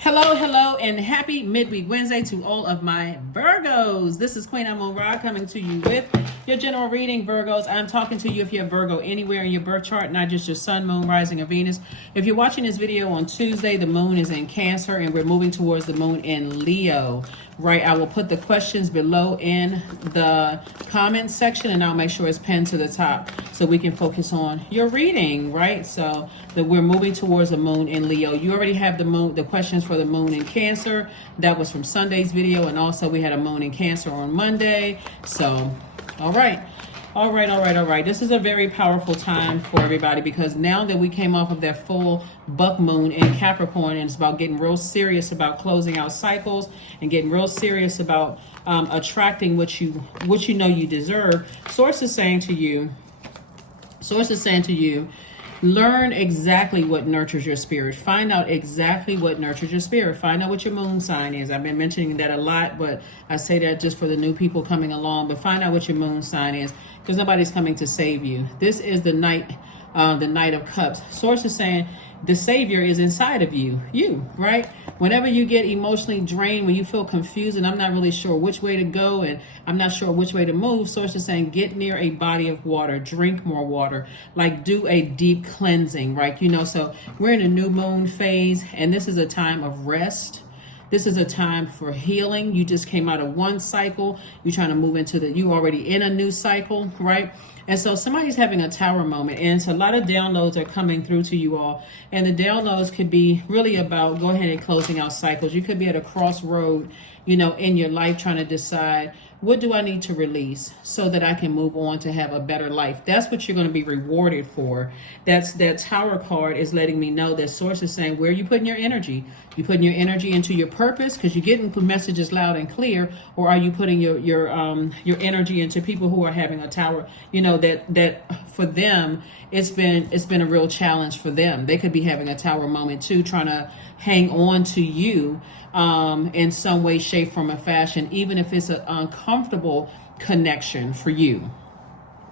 Hello, and happy midweek Wednesday to all of my Virgos. This is Queen Amun Ra coming to you with your general reading, Virgos. I'm talking to you if you have Virgo anywhere in your birth chart, not just your sun, moon, rising, or Venus. If you're watching this video on Tuesday, the moon is in Cancer, and we're moving towards the moon in Leo. Right, I will put the questions below in the comments section, and I'll make sure it's pinned to the top so we can focus on your reading, right? So that we're moving towards the moon in Leo. You already have the moon, the questions for the moon in Cancer. That was from Sunday's video, and also we had a moon in Cancer on Monday. So, all right. All right. This is a very powerful time for everybody because now that we came off of that full buck moon in Capricorn, and it's about getting real serious about closing out cycles and getting real serious about attracting what you know you deserve. Source is saying to you, learn exactly what nurtures your spirit. Find out exactly what nurtures your spirit. Find out what your moon sign is. I've been mentioning that a lot, but I say that just for the new people coming along. But find out what your moon sign is because nobody's coming to save you. This is the Knight of Cups. Source is saying the savior is inside of you, right? Whenever you get emotionally drained, when you feel confused and I'm not really sure which way to go and I'm not sure which way to move, Source is saying get near a body of water, drink more water, like do a deep cleansing, right? So we're in a new moon phase, and this is a time of rest. This is a time for healing. You just came out of one cycle. You're trying to move into you already in a new cycle, right? And so somebody's having a tower moment. And so a lot of downloads are coming through to you all. And the downloads could be really about go ahead and closing out cycles. You could be at a crossroad, in your life trying to decide, what do I need to release so that I can move on to have a better life? That's what you're going to be rewarded for. That Tower card is letting me know that Source is saying, where are you putting your energy? You putting your energy into your purpose because you're getting messages loud and clear, or are you putting your energy into people who are having a tower? That for them it's been a real challenge for them. They could be having a tower moment too, trying to hang on to you in some way, shape, form, or fashion, even if it's an uncomfortable connection for you,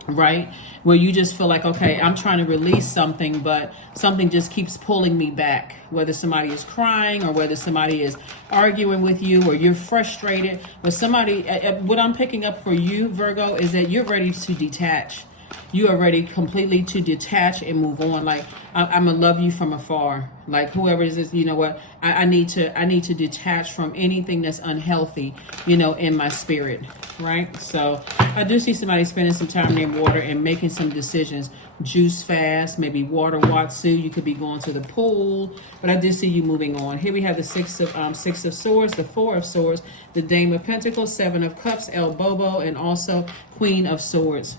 right? Where you just feel like, okay, I'm trying to release something, but something just keeps pulling me back, whether somebody is crying or whether somebody is arguing with you or you're frustrated with somebody. What I'm picking up for you, Virgo, is that you're ready to detach. You are ready completely to detach and move on. Like I'm gonna love you from afar. Like whoever is this, what I need to detach from anything that's unhealthy, in my spirit, right? So I do see somebody spending some time near water and making some decisions. Juice fast, maybe water Watsu. You could be going to the pool, but I do see you moving on. Here we have the Six of Swords, the Four of Swords, the Dame of Pentacles, Seven of Cups, El Bobo, and also Queen of Swords.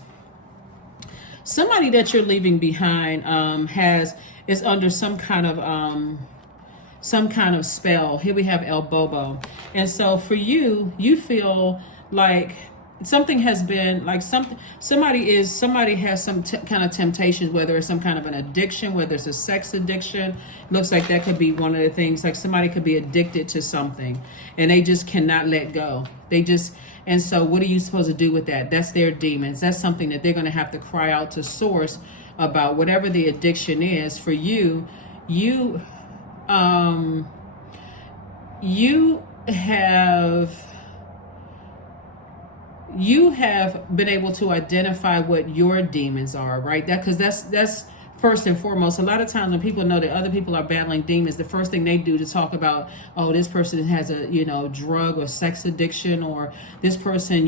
Somebody that you're leaving behind is under some kind of spell. Here we have El Bobo, and so for you, you feel like something has been like somebody has some kind of temptations, whether it's some kind of an addiction, whether it's a sex addiction. Looks like that could be one of the things. Like somebody could be addicted to something and they just cannot let go. And so what are you supposed to do with that? That's their demons. That's something that they're going to have to cry out to Source about. Whatever the addiction is for you, you have been able to identify what your demons are, right? Because that's first and foremost. A lot of times when people know that other people are battling demons, the first thing they do to talk about, oh, this person has a drug or sex addiction, or this person,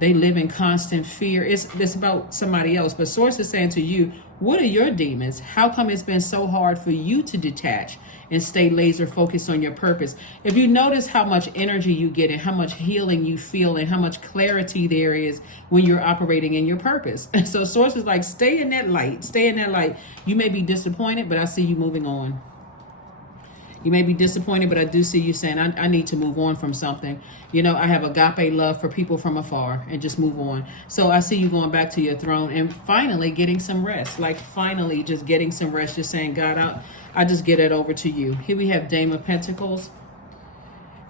they live in constant fear. It's about somebody else. But Source is saying to you, what are your demons? How come it's been so hard for you to detach and stay laser focused on your purpose? If you notice how much energy you get and how much healing you feel and how much clarity there is when you're operating in your purpose. And so Source is like, stay in that light. You may be disappointed, but I see you moving on. You may be disappointed, but I do see you saying, I need to move on from something. I have agape love for people from afar and just move on. So I see you going back to your throne and finally getting some rest. Like finally just getting some rest, just saying, God, I just get it over to you. Here we have Dame of Pentacles.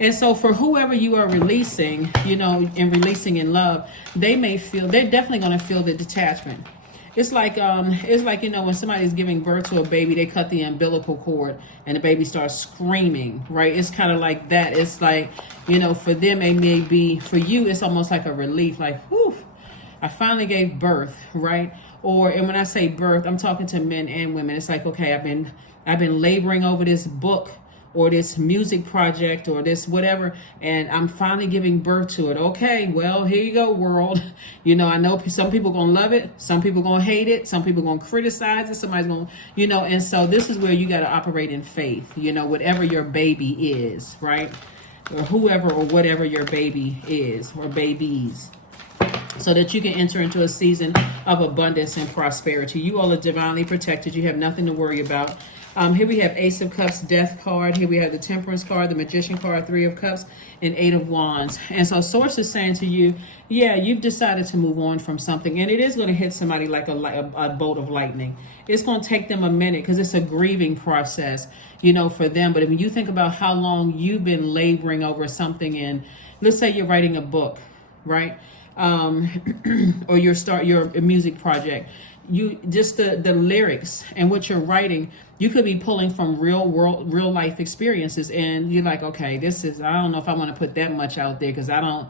And so for whoever you are releasing, and releasing in love, they're definitely going to feel the detachment. it's like, you know, when somebody's giving birth to a baby, they cut the umbilical cord and the baby starts screaming, right? It's kind of like that. It's like, you know, for them it may be, for you it's almost like a relief, like, whew, I finally gave birth, right? Or, and when I say birth, I'm talking to men and women. It's like, okay, I've been laboring over this book or this music project or this whatever, and I'm finally giving birth to it. Okay, well, here you go, world. You know, I know some people gonna love it, some people gonna hate it, some people gonna criticize it, somebody's gonna, you know, and so this is where you gotta operate in faith, you know, whatever your baby is, right? Or whoever or whatever your baby is, or babies, so that you can enter into a season of abundance and prosperity. You all are divinely protected. You have nothing to worry about. Here we have Ace of Cups, Death card. Here we have the Temperance card, the Magician card, Three of Cups, and Eight of Wands. And so Source is saying to you, yeah, you've decided to move on from something. And it is going to hit somebody like a bolt of lightning. It's going to take them a minute because it's a grieving process, you know, for them. But when you think about how long you've been laboring over something, and let's say you're writing a book, right? Or your music project, you just the lyrics and what you're writing, you could be pulling from real life experiences, and you're like, okay, I don't know if I want to put that much out there because I don't,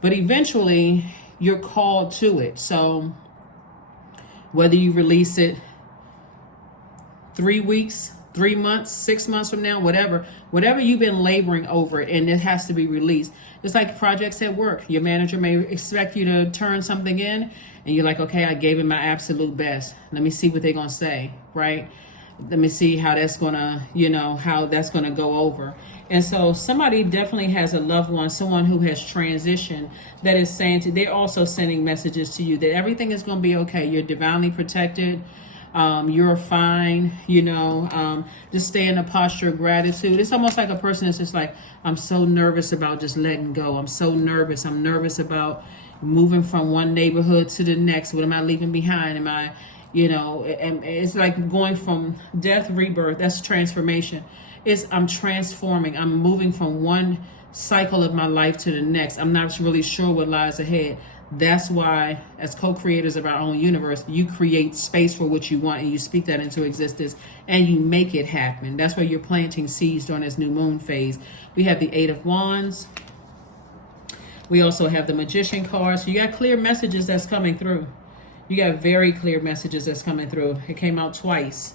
but eventually you're called to it. So whether you release it 3 weeks, 3 months, 6 months from now, whatever you've been laboring over, and it has to be released. It's like projects at work. Your manager may expect you to turn something in, and you're like, okay, I gave it my absolute best. Let me see what they're going to say, right? Let me see how that's going to, you know, how that's going to go over. And so somebody definitely has a loved one, someone who has transitioned, that is saying they're also sending messages to you that everything is going to be okay. You're divinely protected. You're fine, you know, just stay in a posture of gratitude. It's almost like a person that's just like, I'm so nervous about just letting go. I'm so nervous. I'm nervous about moving from one neighborhood to the next. What am I leaving behind? Am I, you know, and it's like going from death, rebirth. That's transformation. I'm transforming. I'm moving from one cycle of my life to the next. I'm not really sure what lies ahead. That's why, as co-creators of our own universe, you create space for what you want and you speak that into existence and you make it happen. That's where you're planting seeds during this new moon phase. We have the Eight of Wands. We also have the Magician card. So you got clear messages that's coming through. You got very clear messages that's coming through. It came out twice.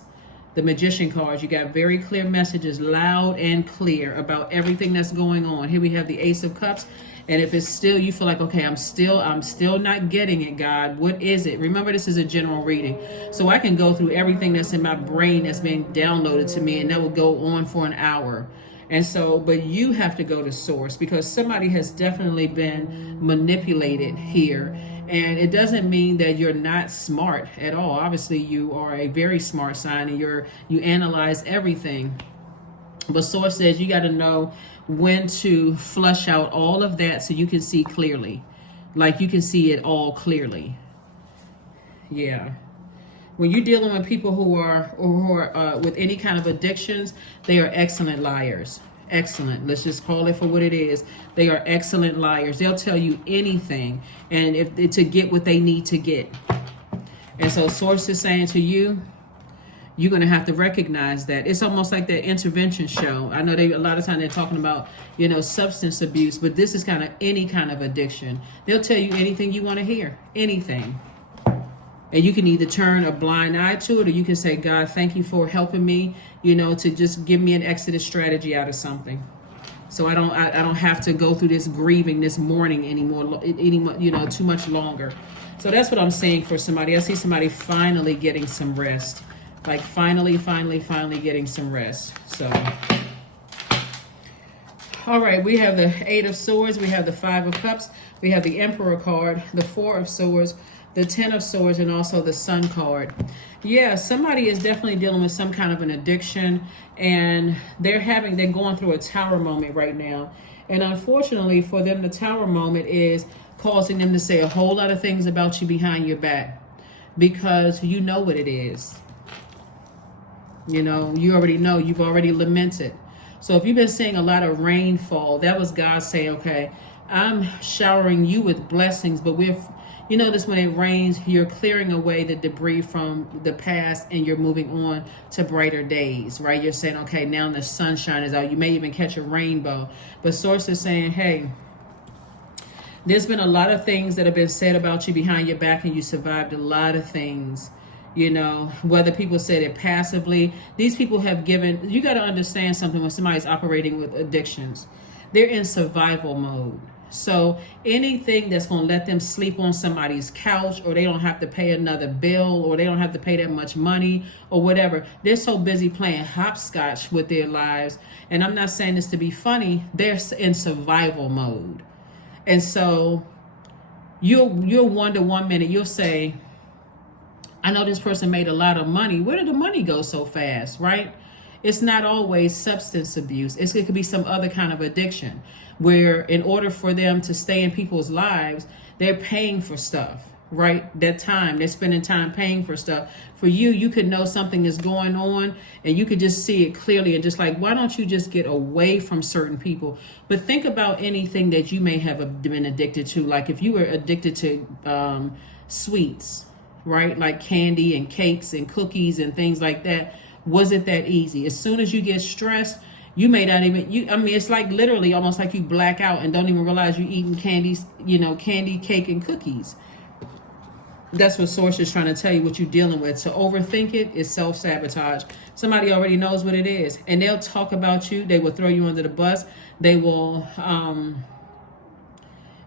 The Magician cards, you got very clear messages, loud and clear, about everything that's going on. Here we have the Ace of Cups. And if it's still, you feel like, okay, I'm still not getting it, God. What is it? Remember, this is a general reading. So I can go through everything that's in my brain that's being downloaded to me, and that will go on for an hour. And so, but you have to go to source, because somebody has definitely been manipulated here. And it doesn't mean that you're not smart at all. Obviously, you are a very smart sign, and you analyze everything. But source says you got to know when to flush out all of that so you can see clearly. Like you can see it all clearly. Yeah. When you're dealing with people who are with any kind of addictions, they are excellent liars. Excellent. Let's just call it for what it is. They are excellent liars. They'll tell you anything, and if to get what they need to get. And so source is saying to you, you're going to have to recognize that. It's almost like that intervention show. I know a lot of times they're talking about, you know, substance abuse, but this is kind of any kind of addiction. They'll tell you anything you want to hear, anything. And you can either turn a blind eye to it, or you can say, God, thank you for helping me, you know, to just give me an exodus strategy out of something. So I don't have to go through this grieving, this mourning anymore, you know, too much longer. So that's what I'm saying for somebody. I see somebody finally getting some rest. Like finally getting some rest. So, all right, we have the Eight of Swords, we have the Five of Cups, we have the Emperor card, the Four of Swords, the Ten of Swords, and also the Sun card. Yeah, somebody is definitely dealing with some kind of an addiction, and they're going through a tower moment right now. And unfortunately for them, the tower moment is causing them to say a whole lot of things about you behind your back, because you know what it is. You know, you already know, you've already lamented. So if you've been seeing a lot of rainfall, that was God saying, okay, I'm showering you with blessings, but You notice when it rains, you're clearing away the debris from the past and you're moving on to brighter days, right? You're saying, okay, now the sunshine is out. You may even catch a rainbow. But Source is saying, hey, there's been a lot of things that have been said about you behind your back, and you survived a lot of things. You know, whether people said it passively, these people have given, you got to understand something when somebody's operating with addictions. They're in survival mode. So anything that's going to let them sleep on somebody's couch, or they don't have to pay another bill, or they don't have to pay that much money or whatever, they're so busy playing hopscotch with their lives. And I'm not saying this to be funny. They're in survival mode. And so you'll wonder one minute, you'll say, I know this person made a lot of money. Where did the money go so fast, right? It's not always substance abuse. It could be some other kind of addiction where in order for them to stay in people's lives, they're paying for stuff, right? That time, they're spending time paying for stuff. For you, you could know something is going on and you could just see it clearly and just like, why don't you just get away from certain people? But think about anything that you may have been addicted to. Like if you were addicted to sweets, right? Like candy and cakes and cookies and things like that. Was it that easy? As soon as you get stressed, you may not even, I mean, it's like literally almost like you black out and don't even realize you're eating candies, candy, cake, and cookies. That's what Source is trying to tell you what you're dealing with. To overthink it is self-sabotage. Somebody already knows what it is. And they'll talk about you. They will throw you under the bus. They will,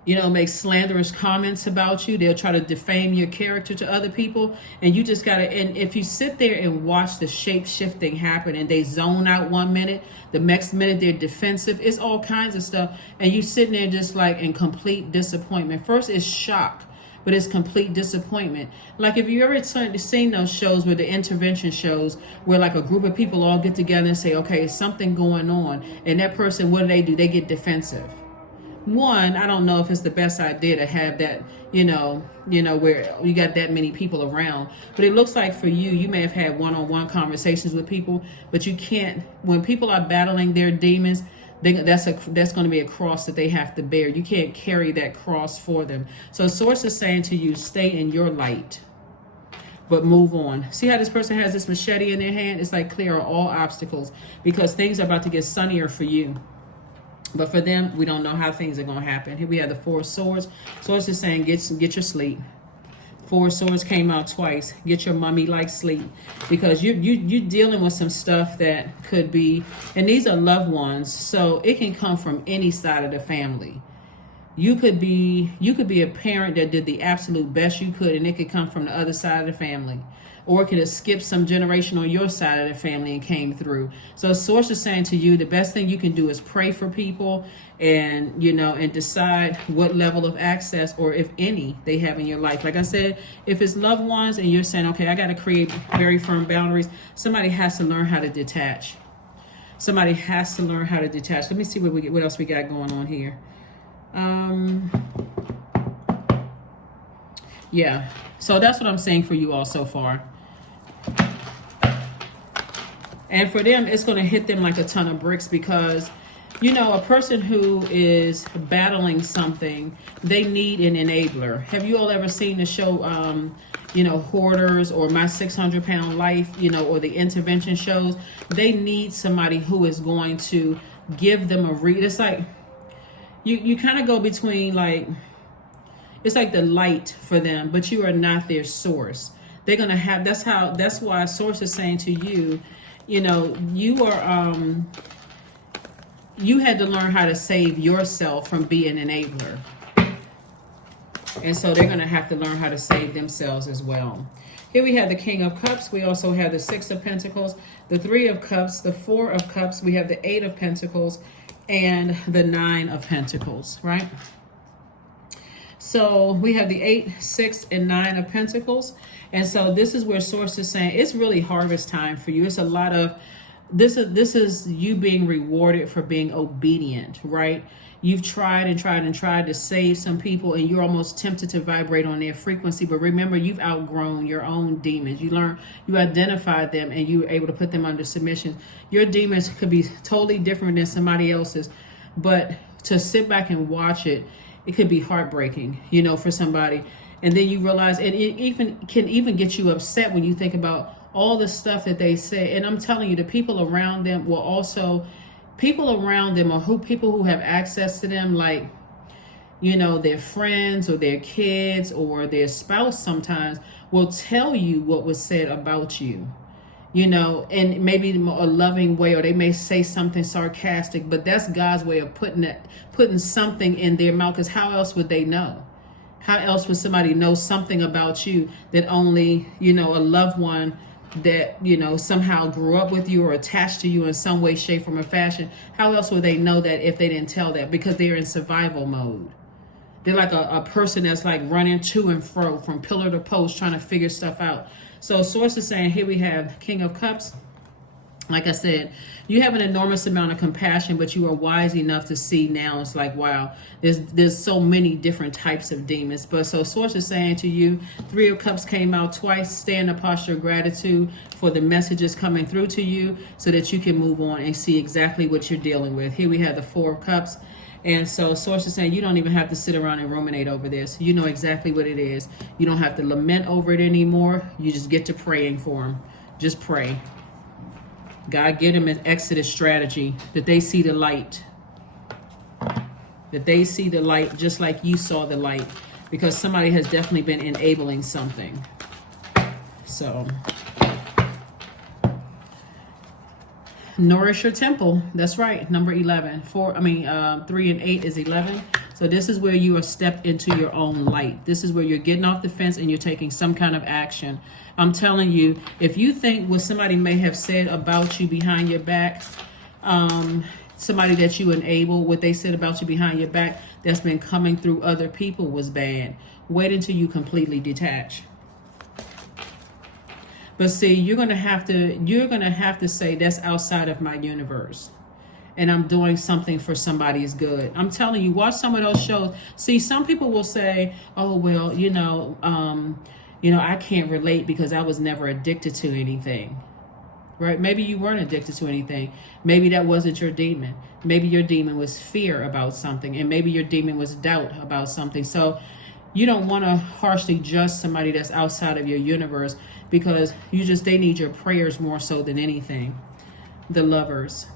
make slanderous comments about you. They'll try to defame your character to other people. And you just got to, and if you sit there and watch the shape shifting happen and they zone out 1 minute, the next minute they're defensive, it's all kinds of stuff. And you sitting there just like in complete disappointment. First it's shock, but it's complete disappointment. Like if you ever seen those shows where the intervention shows where like a group of people all get together and say, okay, something going on. And that person, what do? They get defensive. One, I don't know if it's the best idea to have that, where you got that many people around. But it looks like for you, you may have had one-on-one conversations with people, but you can't, when people are battling their demons, that's going to be a cross that they have to bear. You can't carry that cross for them. So Source is saying to you, stay in your light, but move on. See how this person has this machete in their hand? It's like clear all obstacles because things are about to get sunnier for you. But for them, we don't know how things are going to happen. Here we have the Four of Swords. Source is saying, get your sleep. Four of Swords came out twice. Get your mummy-like sleep. Because you're dealing with some stuff that could be, and these are loved ones, so it can come from any side of the family. You could be a parent that did the absolute best you could, and it could come from the other side of the family. Or it could have skipped some generation on your side of the family and came through. So Source is saying to you, the best thing you can do is pray for people and, and decide what level of access or if any they have in your life. Like I said, if it's loved ones and you're saying, okay, I got to create very firm boundaries, somebody has to learn how to detach. Somebody has to learn how to detach. Let me see what else we got going on here. Yeah, so that's what I'm saying for you all so far. And for them, it's going to hit them like a ton of bricks because, a person who is battling something, they need an enabler. Have you all ever seen the show, Hoarders or My 600-Pound Life, or the intervention shows? They need somebody who is going to give them a read. It's like, you kind of go between like, it's like the light for them, but you are not their source. They're going to have, that's why Source is saying to you, you are, you had to learn how to save yourself from being an enabler. And so they're going to have to learn how to save themselves as well. Here we have the King of Cups. We also have the Six of Pentacles, the Three of Cups, the Four of Cups. We have the Eight of Pentacles and the Nine of Pentacles, right? So we have the 8, 6, and 9 of Pentacles. And so this is where Source is saying it's really harvest time for you. It's a lot of, this is you being rewarded for being obedient, right? You've tried and tried and tried to save some people and you're almost tempted to vibrate on their frequency. But remember, you've outgrown your own demons. You identified them and you were able to put them under submission. Your demons could be totally different than somebody else's, but to sit back and watch it, it could be heartbreaking, for somebody. And then you realize it even can even get you upset when you think about all the stuff that they say. And I'm telling you, the people around them will also, people around them, or people who have access to them, like, you know, their friends or their kids or their spouse sometimes will tell you what was said about you, you know, and maybe a loving way, or they may say something sarcastic, but that's God's way of putting something in their mouth, because how else would they know? How else would somebody know something about you that only, you know, a loved one that, you know, somehow grew up with you or attached to you in some way, shape, form, or fashion? How else would they know that if they didn't tell that? Because they're in survival mode. They're like a person that's like running to and fro from pillar to post trying to figure stuff out. So Source is saying, here we have King of Cups. Like I said, you have an enormous amount of compassion, but you are wise enough to see now. It's like, wow, there's so many different types of demons. But so Source is saying to you, Three of Cups came out twice. Stay in a posture of gratitude for the messages coming through to you so that you can move on and see exactly what you're dealing with. Here we have the Four of Cups. And so Source is saying you don't even have to sit around and ruminate over this. You know exactly what it is. You don't have to lament over it anymore. You just get to praying for them. Just pray. God, get them an exodus strategy, that they see the light. That they see the light just like you saw the light. Because somebody has definitely been enabling something. So, nourish your temple. That's right. Number 11. 3 and 8 is 11. So this is where you are stepped into your own light. This is where you're getting off the fence and you're taking some kind of action. I'm telling you, if you think what somebody may have said about you behind your back, somebody that you enable, what they said about you behind your back that's been coming through other people was bad. Wait until you completely detach. But see, you're gonna have to say that's outside of my universe, and I'm doing something for somebody's good. I'm telling you, watch some of those shows. See, some people will say, "Oh well, I can't relate because I was never addicted to anything." Right? Maybe you weren't addicted to anything. Maybe that wasn't your demon. Maybe your demon was fear about something, and maybe your demon was doubt about something. So you don't want to harshly judge somebody that's outside of your universe, because they need your prayers more so than anything. The Lovers.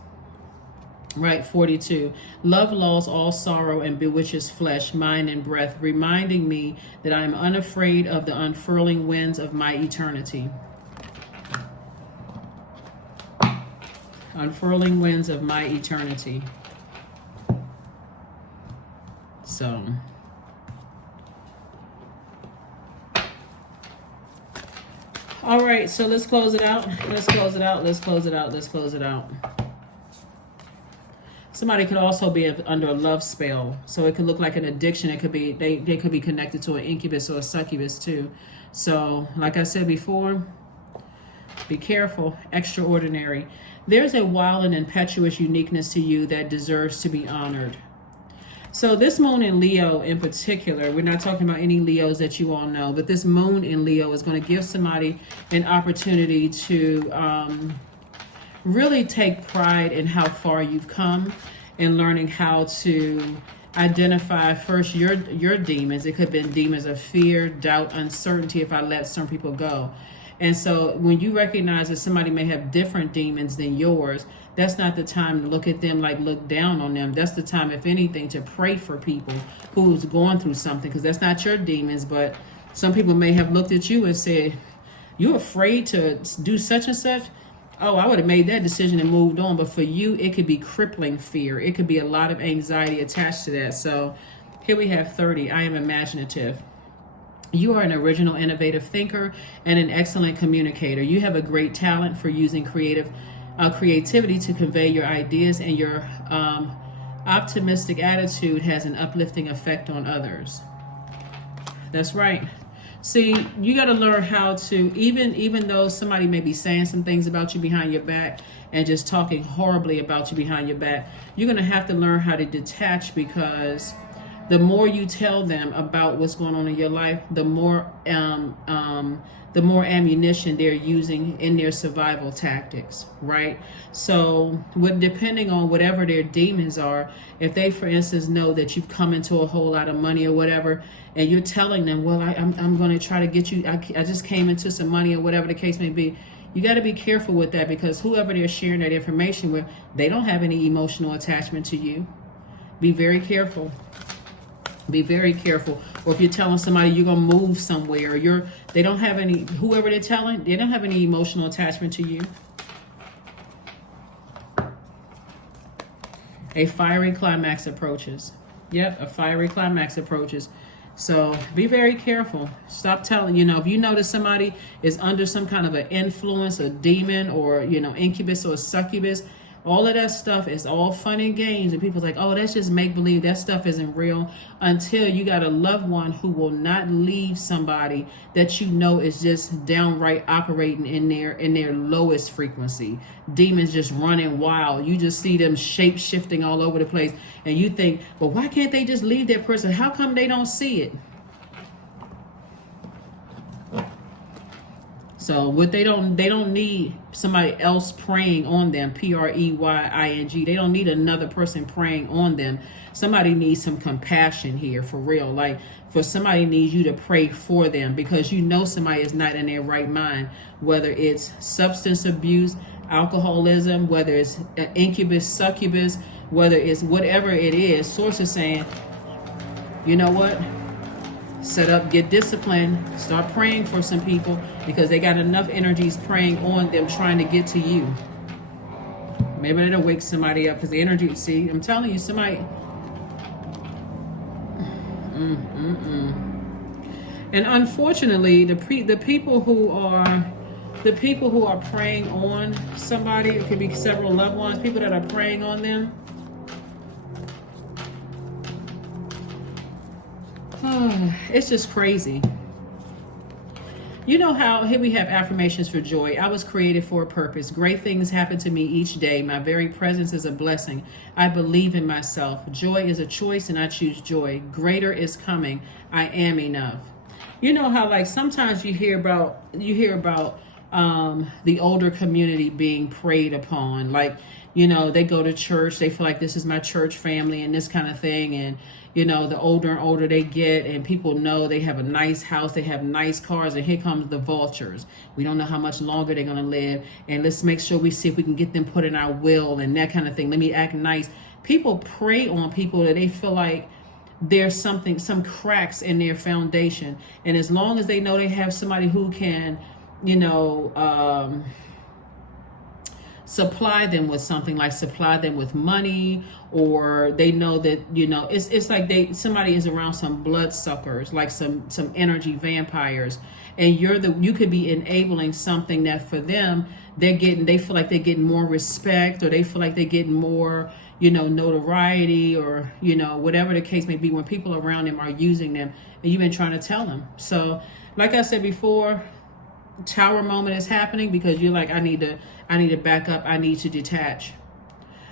Right, 42. Love lulls all sorrow and bewitches flesh, mind, and breath, reminding me that I am unafraid of the unfurling winds of my eternity. Unfurling winds of my eternity. So, all right, so let's close it out. Let's close it out. Somebody could also be under a love spell. So it could look like an addiction. It could be, they could be connected to an incubus or a succubus too. So like I said before, be careful. Extraordinary. There's a wild and impetuous uniqueness to you that deserves to be honored. So this moon in Leo in particular, we're not talking about any Leos that you all know, but this moon in Leo is going to give somebody an opportunity to really take pride in how far you've come, and learning how to identify first your demons. It could have been demons of fear, doubt, uncertainty if I let some people go. And so when you recognize that somebody may have different demons than yours, that's not the time to look at them like look down on them. That's the time, if anything, to pray for people who's going through something, because that's not your demons. But some people may have looked at you and said, "You're afraid to do such and such? Oh, I would have made that decision and moved on." But for you, it could be crippling fear. It could be a lot of anxiety attached to that. So here we have 30. I am imaginative. You are an original, innovative thinker and an excellent communicator. You have a great talent for using creativity to convey your ideas, and your optimistic attitude has an uplifting effect on others. That's right. See, you got to learn how to, even though somebody may be saying some things about you behind your back and just talking horribly about you behind your back, you're going to have to learn how to detach, because the more you tell them about what's going on in your life, the more ammunition they're using in their survival tactics, right? So depending on whatever their demons are, if they, for instance, know that you've come into a whole lot of money or whatever, and you're telling them, well, I'm going to try to get you, I just came into some money or whatever the case may be, you got to be careful with that, because whoever they're sharing that information with, they don't have any emotional attachment to you. Be very careful. Be very careful. Or if you're telling somebody you're going to move somewhere, they don't have any, whoever they're telling, they don't have any emotional attachment to you. A fiery climax approaches. Yep, a fiery climax approaches. So be very careful. Stop telling, if you notice somebody is under some kind of an influence, a demon, or, incubus or succubus, all of that stuff is all fun and games. And people's like, oh, that's just make-believe. That stuff isn't real, until you got a loved one who will not leave somebody that is just downright operating in their lowest frequency. Demons just running wild. You just see them shape-shifting all over the place. And you think, well, why can't they just leave that person? How come they don't see it? So they don't need somebody else preying on them, preying. They don't need another person preying on them. Somebody needs some compassion here, for real. Like, for somebody needs you to pray for them, because somebody is not in their right mind, whether it's substance abuse, alcoholism, whether it's incubus, succubus, whether it's whatever it is. Source is saying, you know what? Set up, get disciplined, start praying for some people, because they got enough energies praying on them, trying to get to you. Maybe it'll wake somebody up, because the energy, see, I'm telling you, somebody. And unfortunately, the people who are preying on somebody, it could be several loved ones, people that are preying on them. It's just crazy. You know how here we have affirmations for joy. I was created for a purpose. Great things happen to me each day. My very presence is a blessing. I believe in myself. Joy is a choice, and I choose joy. Greater is coming. I am enough. You know how, like, sometimes you hear about the older community being preyed upon. Like, they go to church, they feel like this is my church family and this kind of thing. And, the older and older they get, and people know they have a nice house, they have nice cars, and here comes the vultures. We don't know how much longer they're going to live. And let's make sure we see if we can get them put in our will and that kind of thing. Let me act nice. People prey on people that they feel like there's some cracks in their foundation. And as long as they know they have somebody who can, supply them with something, like supply them with money, or they know that, it's like somebody is around some bloodsuckers, like some energy vampires, and you could be enabling something that for them, they feel like they're getting more respect, or they feel like they're getting more, notoriety, or, whatever the case may be, when people around them are using them, and you've been trying to tell them. So, like I said before, tower moment is happening, because you're like, I need to back up, I need to detach.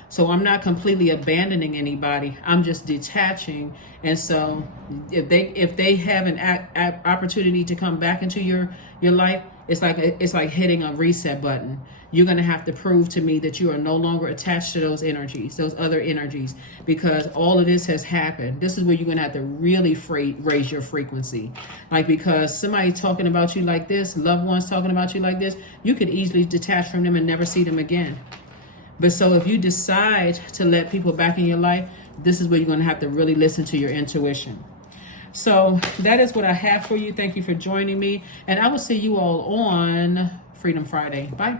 So I'm not completely abandoning anybody, I'm just detaching. And so if they have an opportunity to come back into your life, it's like hitting a reset button. You're going to have to prove to me that you are no longer attached to those energies, those other energies, because all of this has happened. This is where you're going to have to really raise your frequency. Like, because somebody talking about you like this, loved ones talking about you like this, you could easily detach from them and never see them again. But so if you decide to let people back in your life, this is where you're going to have to really listen to your intuition. So that is what I have for you. Thank you for joining me. And I will see you all on Freedom Friday. Bye.